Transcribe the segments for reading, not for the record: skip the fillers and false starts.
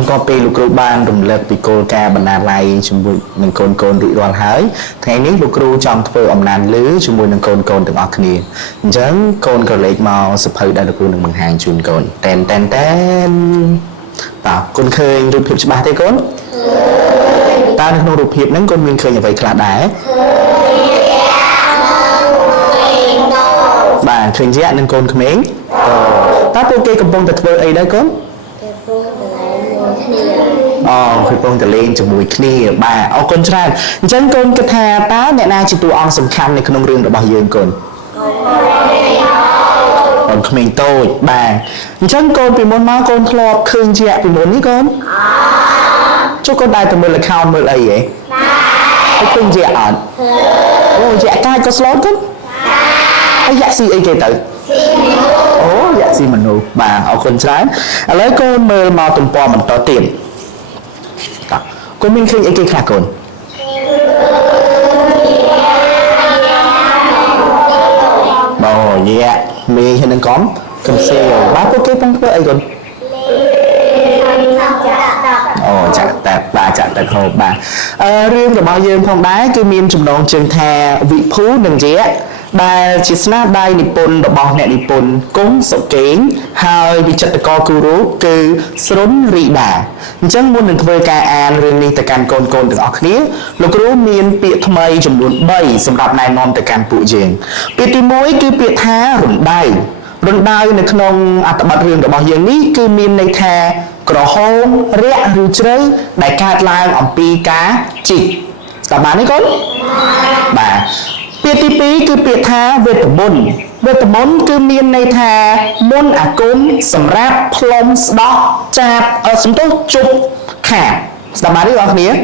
បន្ទាប់ពីលោកគ្រូបានរំលឹកពីគោលការណ៍បណ្ណាល័យជាមួយនឹងកូនរួចរាល់ហើយថ្ងៃនេះលោកគ្រូចង់ធ្វើអំណាចលើជាមួយនឹងកូនទាំងអស់គ្នាអញ្ចឹងកូនក៏លេខមកសភៅដែលលោកគ្រូនឹងបង្ហាញជូនកូនតែនបាទកូនឃើញរូបភាពច្បាស់ទេកូនតើនៅក្នុងរូបភាពហ្នឹងកូនមានឃើញអ្វីខ្លះដែរបាទឃើញជាក់នឹងកូនក្មេងតើពួកគេកំពុងតែធ្វើអីដែរកូនកំពុងតែលេងជាមួយគ្នាបាទអរគុណច្រើនអញ្ចឹងកូនគិតថាតើអ្នកណាជាតួអង្គសំខាន់នៅក្នុងរឿងរបស់យើងកូនកូនក្មេងតូចបាទអញ្ចឹងកូនពីមុនមកកូនធ្លាប់ឃើញជាក់ពីមុននេះកូនចុះកូនដែរទៅមើល account មើលអីហ៎ហើយឃើញជាក់អត់អូជាក់កាយក៏ស្លូតកូនហើយយ៉ាក់ស៊ីអីគេទៅអូយ៉ាក់ស៊ីមនុស្សបាទអរគុណច្រើនឥឡូវកូនមើលមកទំព័របន្តទៀតកូនមានឃើញអីគេខ្លះកូនអូយ៉ាក់មេហើយនឹងកំសេលបាទពួកគេកំធ្វើអីកូនអូចាក់តែបាទចាក់តែហូបបាទរឿងរបស់យើងផងដែរគឺមានចំណងជើងថាវិភូនិងជាដែលជាស្នាដៃនិពន្ធរបស់អ្នកនិពន្ធគង់សុកេងហើយវិចិត្រករគូរូគឺស្រុនរីដាអញ្ចឹងមុននឹងធ្វើការអានរឿងនេះទៅកាន់កូនទាំងអស់គ្នាលោកគ្រូមានពាក្យថ្មីចំនួន3សម្រាប់ណែនាំទៅកាន់ពួកយើងពាក្យទី1គឺពាក្យថារំដៅនៅក្នុងអត្ថបទរឿងរបស់យើងនេះគឺមានន័យថាក្រហមរាក់ឬជ្រៅដែលកើតឡើងអំពីការជីកស្ដាប់បានទេកូនបាទពាក្យទី2គឺពាក្យថាវេទមន្តគឺមានន័យថាមន្តអាគមសម្រាប់ផ្លុំស្ដោះចាបសំទោសជប់ខាតស្ដាប់បានទេបងប្អូន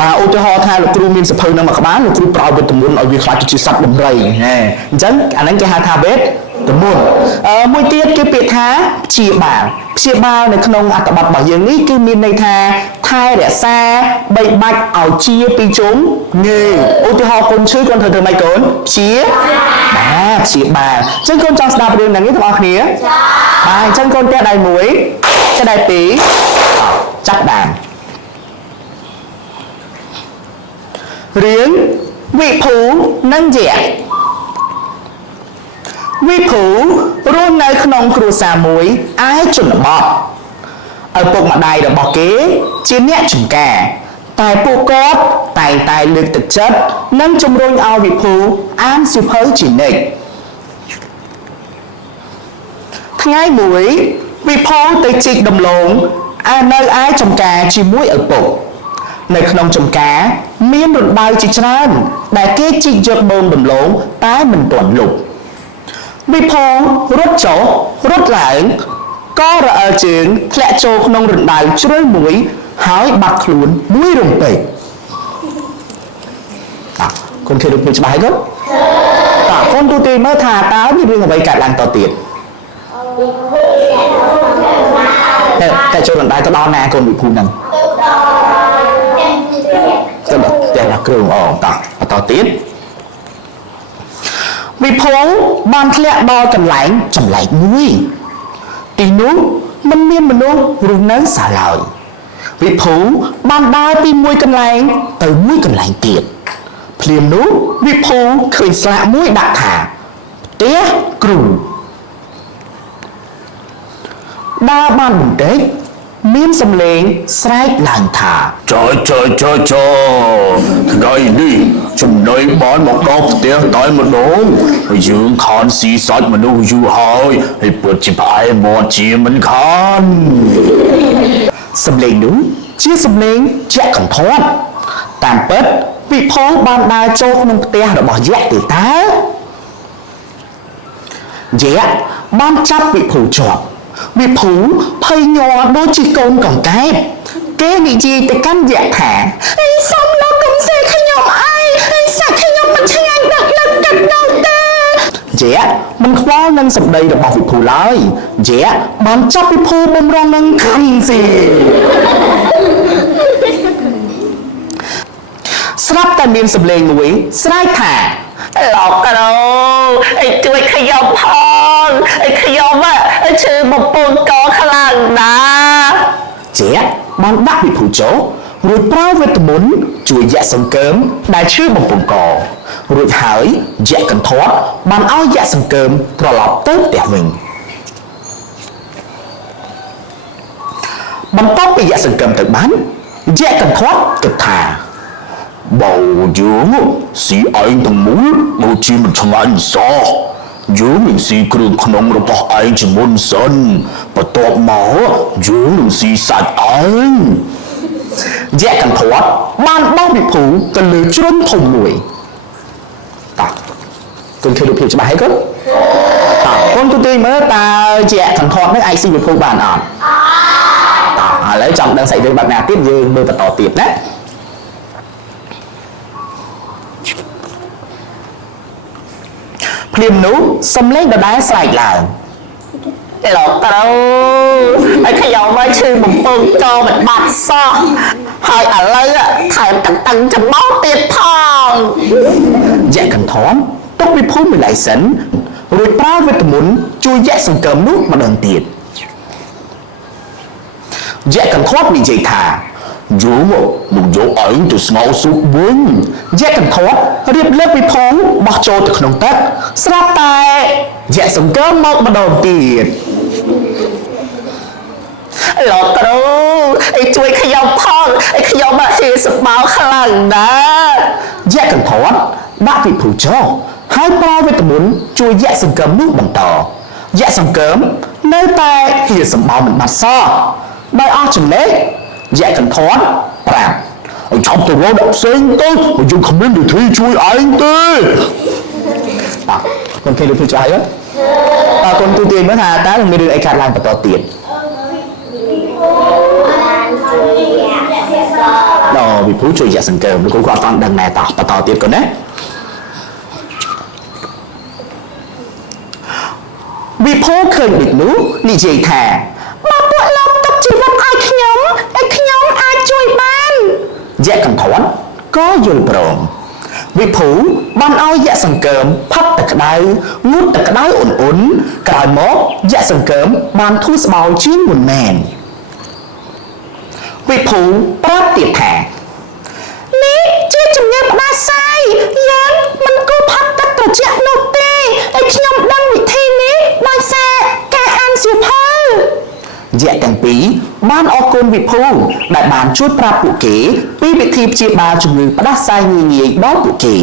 បាទឧទាហរណ៍ថាលោកគ្រូមានសភៅនឹងមួយក្បាលលោកគ្រូប្រោយវេទមន្តឲ្យវាខ្លាចជាសត្វដំរីអញ្ចឹងអាហ្នឹងគេហៅថាវេទមន្តមួយទៀតគឺពាក្យថាព្យាបាលនៅក្នុងអត្ថបទរបស់យើងនេះគឺមានន័យថាថែរក្សាបីបាច់ឲ្យជាពីជុំងើឧទាហរណ៍កូនឈឺកូនធ្វើម៉េចកូនព្យាបាលអញ្ចឹងកូនចង់ស្ដាប់រឿងហ្នឹងទេបងប្អូនចា៎បាទអញ្ចឹងកូនផ្ទះដៃ1ផ្ទះដៃ2ចាប់ដើមរឿងវិភូនិងយៈវិភូរស់នៅក្នុងគ្រួសារមួយឯជនបទឪពុកម្ដាយរបស់គេជាអ្នកចម្ការតែពួកគាត់តែងតែលើកទឹកចិត្តនិងជំរុញឲ្យវិភូអានសៀវភៅជានិច្ចថ្ងៃមួយវិភូទៅជីកដំឡូងនៅឯចម្ការជាមួយឪពុកនៅក្នុងចម្ការមានរណ្ដៅជាច្រើនដែលគេជីកយកបូនដំឡូងតែមិនទាន់លុបវិភូរត់ចុះរត់ឡើងក៏រអិលជើងធ្លាក់ចូលក្នុងរណ្ដៅជ្រៅមួយហើយបាត់ខ្លួនមួយរំពេចកូនឃើញរូបភាពច្បាស់ហើយកូនកូនទូទាយមើលថាតើមានរឿងអ្វីកើតឡើងតទៀតតែចូលរណ្ដៅទៅដល់ណាកូនវិភូហ្នឹងទៅដល់ផ្ទះគ្រឿងបន្តទៀតវិភូបានធ្លាក់ដល់កន្លែងចម្លែកមួយទីនោះមិនមានមនុស្សរស់នៅសោះឡើយវិភូបានដើរពីមួយកន្លែងទៅមួយកន្លែងទៀតភ្លាមនោះវិភូឃើញស្លាកមួយដាក់ថាផ្ទះគ្រូដើរបានបន្តិចមានសំឡេងស្រែកឡើងថាចយថ្ងៃនេះចំណុយបានមកដល់ផ្ទះតែម្ដងហើយយើងខានស៊ីសាច់មនុស្សយូរហើយពិតជាប្រហែលមាត់ជាមិនខានសំឡេងនោះជាសំឡេងជាក់កន្ធាត់តាមពិតវិភូបានដើរចូលក្នុងផ្ទះរបស់យៈទេតើយៈបានចាប់វិភូជាប់វិភូភ័យញ័រដូចជាកូនកង្កែបគេនិយាយទៅកាន់យៈថាសុំលោកកុំសេខ្ញុំអីសាក់ខ្ញុំមិនឆ្ងាញ់ដាក់លើកាត់ដល់ទេយៈមិនខ្វល់នឹងសម្ដីរបស់វិភូឡើយយៈបានចាប់វិភូបំរុងនឹងខំស៊ីស្រាប់តែមានសម្លេងមួយស្រែកថាលោកគ្រូជួយខ្ញុំផងខ្ញុំឈឺបំពង់កខ្លាំងណាស់ ជាបានដាក់វិភូចូលរួចប្រើវេទមន្តជួយយៈសង្កើមដែលឈឺបំពង់ករួចហើយយៈកន្ធាត់បានឲ្យយៈសង្កើមត្រឡប់ទៅផ្ទះវិញបន្ទាប់ពីយៈសង្កើមទៅបានយៈកន្ធាត់គិតថាបោយើងស៊ីឯងទាំងមូលដូចជាមិនឆ្ងាញ់សោះយើងនឹងស៊ីគ្រឿងក្នុងរបស់ឯងជាមុនសិនបន្ទាប់មកយើងនឹងស៊ីសាច់ឯងយៈកន្ធាត់បានបោះវិភូទៅលើជ្រុំធំមួយតោះគុំឃើញរូបភាពច្បាស់ហើយកូនតោះគុំទូទាញមើលតើយៈកន្ធាត់នេះអាចស៊ីវិភូបានអត់តោះឥឡូវចង់ដឹងសាច់រឿងបែបណាទៀតយើងមើលបន្តទៀតណាភ្លាមនោះសំឡេងដដែលស្រែកឡើងលោកគ្រូឲ្យខ្ញុំមកឈឺបំពង់កមិនបាត់សោះហើយឥឡូវថែមតឹងច្បោះទៀតផងយៈកន្ធាត់ទុកវិភូមិល័យសិនរួចប្រើវេទមន្តជួយយៈសង្កើមនោះម្ដងទៀតយៈកន្ធាត់និយាយថាយើងនឹងយកឯងទៅស្ងោរស៊ុបវិញយៈកន្ធាត់រៀបលើកវិភូបោះចូលទៅក្នុងទឹកស្រាប់តែយៈសង្កើមមកម្ដងទៀតលោកគ្រូជួយខ្ញុំផងខ្ញុំជាសម្បោខ្លាំងណាស់យៈកន្ធាត់ដាក់វិភូចោលហើយប្រើវេទមន្តជួយយៈសង្កើមនោះបន្តយៈសង្កើមនៅតែជាសម្បោមិនបាត់សោះដោយអស់ចំណេះយៈកន្ធាត់ប្រាប់ឲ្យឈប់ទៅរកផ្សេងទៅយើងគ្មានវិធីជួយឯងទេបាទគុំឃើញរូបភាពច្បាស់ហើយតើគុំទូទាញមើលថាតើមានរឿងអីកើតឡើងបន្តទៀតវិភូជួយយៈសង្កើមលោកគ្រូក៏អត់ទាន់ដឹងដែរតោះបន្តទៀតកូនណាវិភូឃើញដូចនោះនិយាយថាបើពួកលោកទុកជីវិតឲ្យខ្ញុំអាចជួយបានយៈកន្ធាត់ក៏យល់ព្រមវិភូបានឲ្យយៈសង្កើមផឹកទឹកក្តៅងូតទឹកក្តៅអ៊ុនក្រោយមកយៈសង្កើមបានធូរស្បើយជាងមុនមែនវិភូប្រាប់ទៀតថានេះជាជំនឿផ្ដាសាយយើងមិនគួរផឹកទឹកត្រជាក់នោះទេហើយខ្ញុំដឹងវិធីនេះដោយសារការអានសៀវភៅយៈទាំងពីរបានអរគុណវិភូដែលបានជួយប្រាប់ពួកគេពីវិធីព្យាបាលជំងឺផ្ដាសាយងាយៗដល់ពួកគេ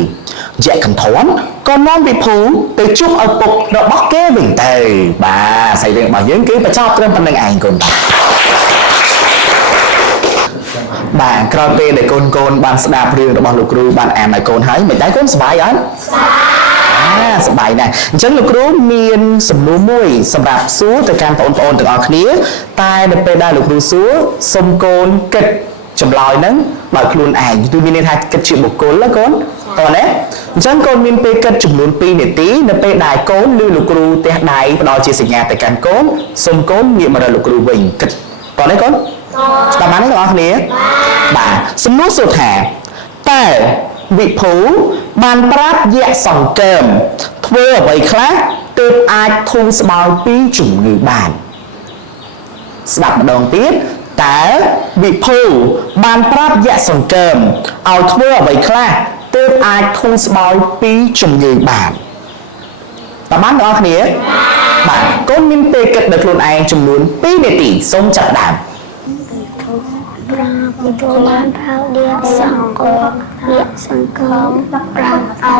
យៈកន្ធាត់ក៏នាំវិភូទៅជួបឪពុករបស់គេវិញទៅបាទសាច់រឿងរបស់យើងគឺបញ្ចប់ត្រឹមប៉ុណ្្នឹងឯងកូនបាទក្រោយពេលដែលកូនបានស្ដាប់រឿងរបស់លោកគ្រូបានអានឲ្យកូនហើយមិនដែរកូនសប្បាយអត់សប្បាយណាស់អញ្ចឹងលោកគ្រូមានសំណួរមួយសម្រាប់សួរទៅកាន់បងប្អូនទាំងអស់គ្នាតែនៅពេលដែលលោកគ្រូសួរសូមកូនគិតចម្លើយហ្នឹងដោយខ្លួនឯងគឺមានន័យថាគិតជាបុគ្គលណាកូនតោះណាអញ្ចឹងកូនមានពេលគិតចំនួន2នាទីនៅពេលដែលកូនឬលោកគ្រូទះដៃផ្ដល់ជាសញ្ញាទៅកាន់កូនសូមកូនងាកមករកលោកគ្រូវិញគិតតោះណាកូនស្ដាប់បានទេបងប្អូនបាទសំណួរសួរថាតើវិភូបានប្រាប់យៈសង្កើមធ្វើអ្វីខ្លះទើបអាចធូរស្បើយពីជំងឺបានស្ដាប់ម្ដងទៀតតើវិភូបានប្រាប់យៈសង្កើមឲ្យធ្វើអ្វីខ្លះទើបអាចធូរស្បើយពីជំងឺបានតើបានបងប្អូនបាទកូនមានពេលគិតដល់ខ្លួនឯងចំនួន2នាទីសូមចាប់ផ្ដើមវិទូបានផៅឌៀសង្គមយៈសង្គមប្រាប់អោ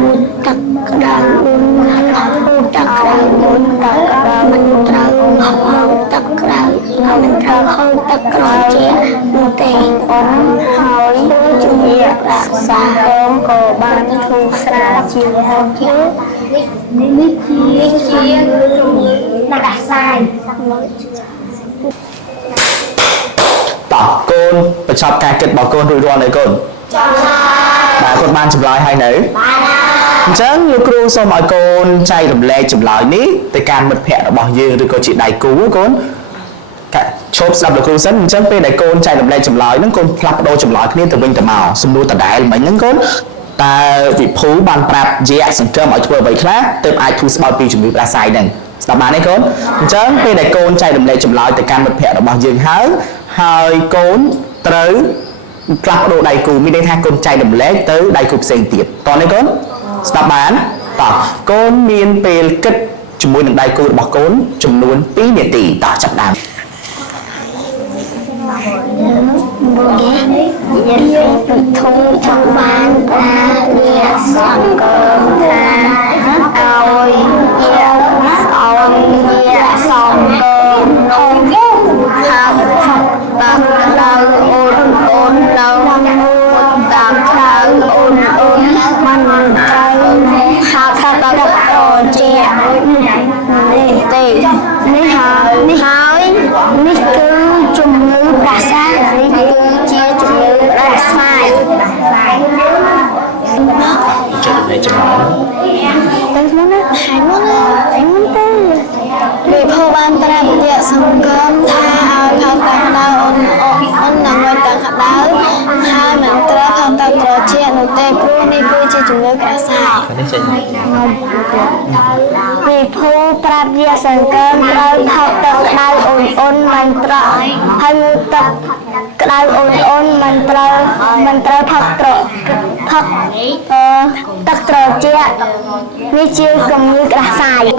មុនទឹកក្តៅមុនទឹកក្តៅមុនដល់មិនត្រូវហូបទឹកក្តៅមិនត្រូវហូបទឹកក្រជានោះទេហើយជំនឿរក្សាក៏បានធូរស្រាលជាងហូបជានេះជាជំនឿរក្សាតោះកូនបញ្ចប់ការគិតរបស់កូនរួចរាល់ហើយកូនចា៎បាទកូនបានចម្លើយហើយនៅបានអញ្ចឹងលោកគ្រូសូមឲ្យកូនចែករំលែកចម្លើយនេះទៅកាន់មិត្តភ័ក្តិរបស់យើងឬក៏ជាដៃគូកូនឈប់ស្ដាប់លោកគ្រូសិនអញ្ចឹងពេលដែលកូនចែករំលែកចម្លើយហ្នឹងកូនផ្លាស់ប្ដូរចម្លើយគ្នាទៅវិញទៅមកសំណួរដដែលមិញហ្នឹងកូនតើវិភូបានប្រាប់យៈសង្កើមឲ្យធ្វើអ្វីខ្លះទើបអាចធូរស្បើយពីជំងឺផ្ដាសាយហ្នឹង ស្ដាប់បានទេកូនអញ្ចឹងពេលដែលកូនចែករំលែកចម្លើយទៅកាន់មិត្តភ័ក្តិរបស់យើងហើយកូនត្រូវផ្លាស់ប្ដូរដៃគូមានន័យថាកូនចែករំលែកទៅដៃគូផ្សេងទៀតតោះនេះកូនស្ដាប់បានតោះកូនមានពេលគិតជាមួយនឹងដៃគូរបស់កូនចំនួន2នាទីតោះចាប់ដើមធំtrong ban ra địa song cơ ra ao địa song cơ không ham bạc đầu ôn đầu bạc đầu ôn mình học bạc đầu trẻ tì hỏi cứ chung ngữ ra xa chia chung ngữ ra sai vì phô ban ta địa song cơm tha khao tăng đau ôn nằm ngoài tăng khát đau hai mình tra khao tăng trò chuyện nụ tê pru ni cư chia chung ngữ ra sai vì phô ban địa song cơm khao tăng đau ôn mình tra hai ngư tập đau ôn mình tra thật tật trò chuyện ni chia cùng ngữ ra sai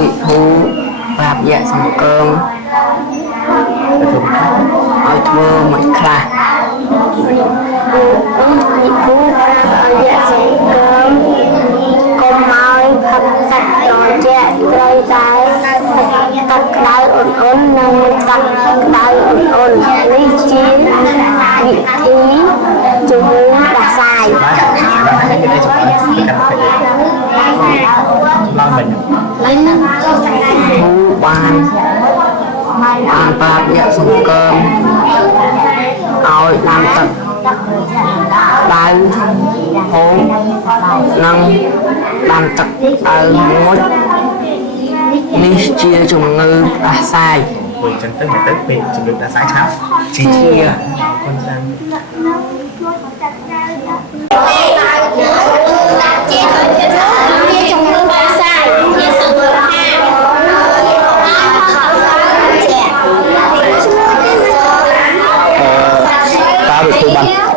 vị phú bạp dạ xong cơm ôi thưa mày khá vị phú dạ xong cơm cùng mời thật sạch trò chuyện rơi trái tật đau ôn nâng tật đau ôn lý chiến vị thí chung ngữ ra sai phú ban bạp dạ xong cơm ôi làm tật đau hố nâng làm tật ở mối ni chia chung ngư ra sai chân tức là tức bị chụp được đã sai sao chia chia con sang ta bị thu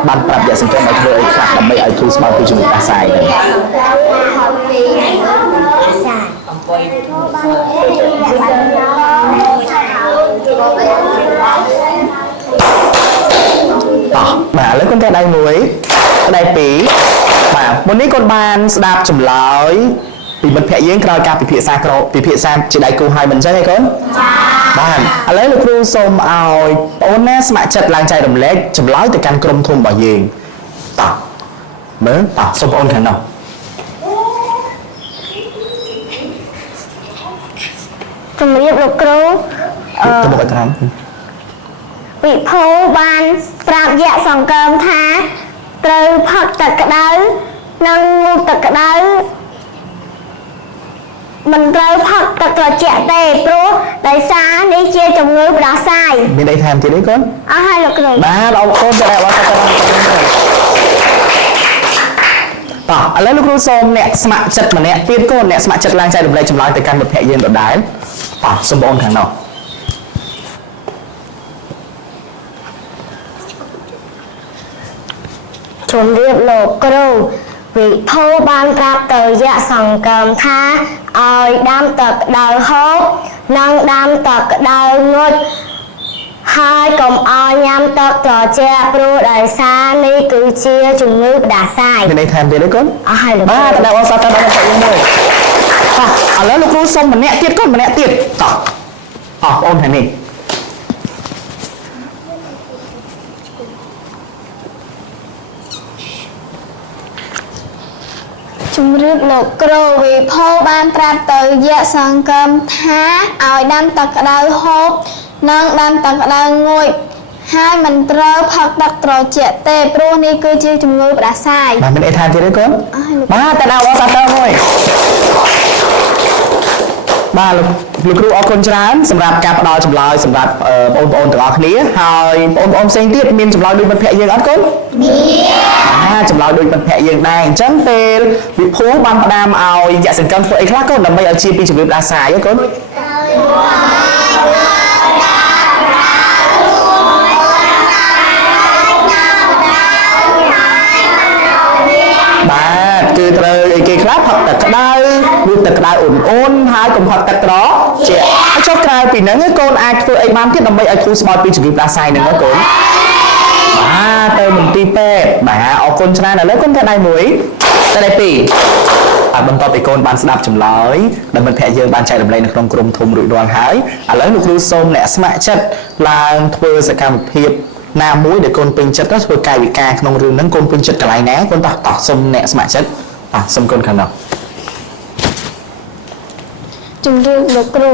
banปรับdạ sinh trong bài thơ ấy khác làm mấy ai thu smart từ chừng đã sai này bà lấy con cái đây muối đây pí bà một ní con ban đạp chùm lói vì mình phải diễn coi cả bị phía xa chỉ đại cụ hai mình chơi hay con bạn lấy được kêu xôm oi ôn nè mà chặt lang chạy đầm lét chùm lói từ căn crom thôn bảo giềng tao mới tao xôm ôn thằng nào trong liệp lục cửu tôi một cái thằng vị phô ban prab dạ song cơm tha từ phật tật đau nâng ngu tật đau mình từ phật tật là trẻ tề pro đại xa đi chia chồng ngữ đã sai bên đây thèm thì đấy con hai lục cửu ba đâu conจะได้ว่าจะต่อแล้วลูกครูส้มเนี่ยสมัครจัดมาเนี่ยเปลี่ยนก้นเนี่ยสมัครจัดแรงใจหรืออะไรจำลองแต่การบดแผลเย็นแบบได้ต่อสมบูรณ์ทางนอก ជំរាបលោកគ្រូវិភូបានប្រាប់ទៅយៈសង្កមថាឲ្យដាំទឹកក្តៅហូបនិងដាំទឹកក្តៅងុចហើយកុំឲ្យញ៉ាំទឹកត្រជាក់ព្រោះដោយសារនេះគឺជាជំងឺផ្ដាសាយ bên đây thèm thì đấy con អស់ហើយលោក ba tại đâu sao ta đâu phải như vậy àแล้วลูกครูส้มมันเนี่ยtiết conมันเนี่ยtiếtต่อôn thằng này ជំរាបលោកគ្រូវិភូបានប្រាប់ទៅយៈសង្កមថាឲ្យដាំទឹកក្តៅហូបនិងដាំទឹកក្តៅងុយហើយមិនត្រូវផឹកទឹកត្រជាក់ទេព្រោះនេះគឺជាជំងឺផ្ដាសាយបាទមិនអីថាទៀតទេកូនបាទតែដល់អត់ទៅមួយបាទលោក លោកគ្រូអរគុណច្រើនសម្រាប់ការផ្ដល់ចម្លើយសម្រាប់បងប្អូនទាំងអស់គ្នាហើយបងប្អូនផ្សេងទៀតមានចម្លើយដូចមិត្តភ័ក្តិយើងអត់កូនមានចម្លើយដូចមិត្តភ័ក្តិយើងដែរអញ្ចឹងពេលវិភូបានផ្ដាំឲ្យយៈសង្កឹមធ្វើអីខ្លះកូនដើម្បីឲ្យជាពីជំរាបដាសាយកូនបាទគឺត្រូវអីគេខ្លះផឹកទឹកក្តៅឬទឹកក្តៅអូនហើយកុំផឹកទឹកត្រជាហើយចុះក្រៅពីហ្នឹងកូនអាចធ្វើអីបានទៀតដើម្បីឲ្យគ្រូស្មោចពីជំរាបដាសាយហ្នឹងកូនបាទទៅមន្ទីរពេទ្យបាទអរគុណច្រើនឥឡូវកូនតែដៃមួយតែដៃពីរហើយបន្ទាប់ពីកូនបានស្ដាប់ចម្លើយដែលមិត្តភ័ក្តិយើងបានចែករំលែកនៅក្នុងក្រុមធំរួចរាល់ហើយឥឡូវលោកគ្រូសូមអ្នកស្ម័គ្រចិត្តឡើងធ្វើសកម្មភាពណាមួយដែលកូនពេញចិត្តធ្វើកាយវិការក្នុងរឿងហ្នឹងកូនពេញចិត្តកន្លែងណាកូនតោះសូមអ្នកស្ម័គ្រចិត្តសូមកូនខាងនោះ ជំរាបលោកគ្រូ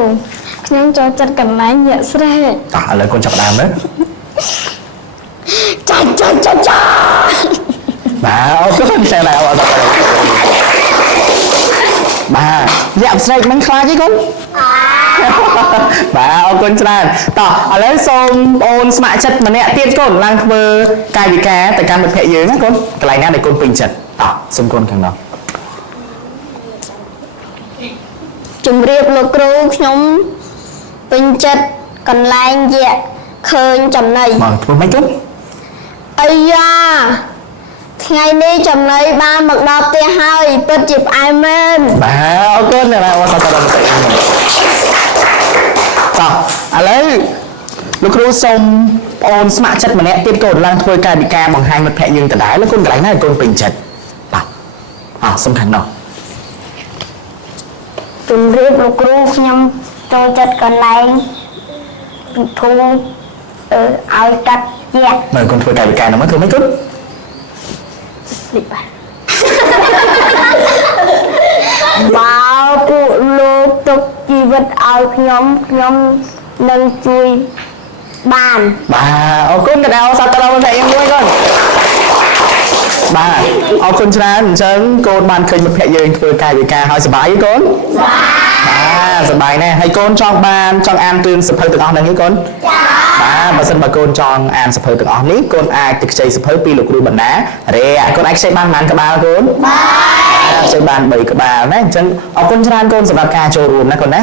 ខ្ញុំចូលចិត្តកន្លែងញាក់ស្រែក ឥឡូវកូនចាប់ដើមណា ចាបាទអរគុណតែដែរអរគុណបាទញាក់ស្រែកមិនខ្លាចទេកូនបាទអរគុណច្រើនតោះឥឡូវសូមបងអូនស្ម័គ្រចិត្តម្នាក់ទៀតកូនឡើងធ្វើកាយវិការទៅកាន់មិត្តភ័ក្តិយើងណាកូនកន្លែងណាដែលកូនពេញចិត្តតោះសូមកូនខាងនោះ ជំរាបលោកគ្រូខ្ញុំពេញចិត្តកន្លែងញាក់ឃើញចំណៃ មកធ្វើម៉េចកូន អាយ៉ាថ្ងៃនេះចំណៃបានមកដល់ផ្ទះហើយពិតជាផ្អែមមែន បាទអរគុណអ្នកអរសាទរបន្តិចតោះឥឡូវលោកគ្រូសូមបងអូនស្ម័គ្រចិត្តម្នាក់ទៀតកូនឡើងធ្វើកាយវិការបង្ហាញមិត្តភ័ក្តិយើងដដែលហើយកូនកន្លែងណាកូនពេញចិត្តបាទសំខាន់ណាស់ ជំរាបលោកគ្រូខ្ញុំចូលចិត្តកន្លែងពិភពឲ្យកាត់ញាក់ មើលកូនធ្វើកាយវិការហ្នឹងមកធ្វើម៉េចកូន បើពួកលោកទុកជីវិតឲ្យខ្ញុំនឹងជួយបាន បាទអរគុណអ្នកអរសាទរបន្តិចមួយកូនបាទអរគុណច្រើនអញ្ចឹងកូនបានឃើញមិត្តភ័ក្តិយើងធ្វើកាយវិការឲ្យសប្បាយទេកូនបាទសប្បាយណាស់ហើយកូនចង់អានទឿនសភៅទាំងអស់ហ្នឹងទេកូនបាទបើសិនបើកូនចង់អានសភៅទាំងអស់នេះកូនអាចទៅខ្ចីសភៅពីលោកគ្រូបណ្ណារេកូនអាចខ្ចីបានប៉ុន្មានក្បាលកូនបាទខ្ចីបាន3ក្បាលណាអញ្ចឹងអរគុណច្រើនកូនសម្រាប់ការចូលរួមណាកូនណា